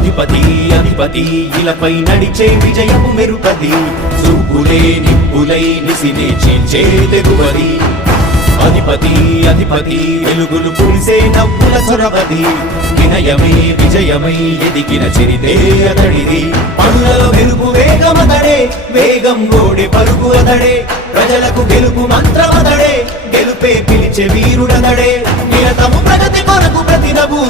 అధిపతి అధిపతి ఇలపై నడిచే విజయము మెరుపది. చూపులే నిప్పులై నిసినే చీల్చే తెగువది. అధిపతి అధిపతి వెలుగులు పులిసే నవ్వుల చొరవది. వినయమే విజయమై ఎదిగిన చరితే అతడిది. పనులలో మెరుపు వేగమతడే వేగం గోడే పలుకు అతడే. ప్రజలకు గెలుపు మంత్రమతడే గెలుపే పిలిచే వీరుడతడే.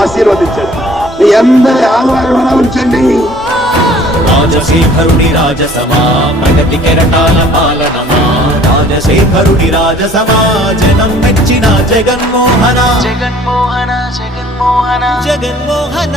ఆశీర్వదించండి. మీ అందరి ఆదరణ ఉంచండి. రాజశేఖరుడి రాజసమా ప్రగతి కెరటాల పాలనమా? రాజశేఖరుడి రాజసమా జనం మెచ్చిన జగన్మోహన. జగన్మోహన జగన్మోహన. జగన్మోహన.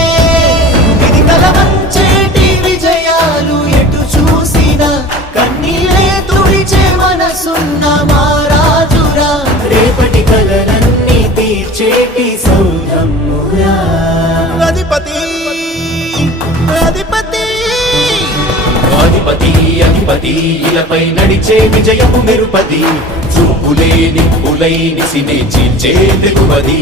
అధిపతి ఇలపై నడిచే విజయము మెరుపది. చూపులే నిప్పులై నిసినే చీల్చే తెగువది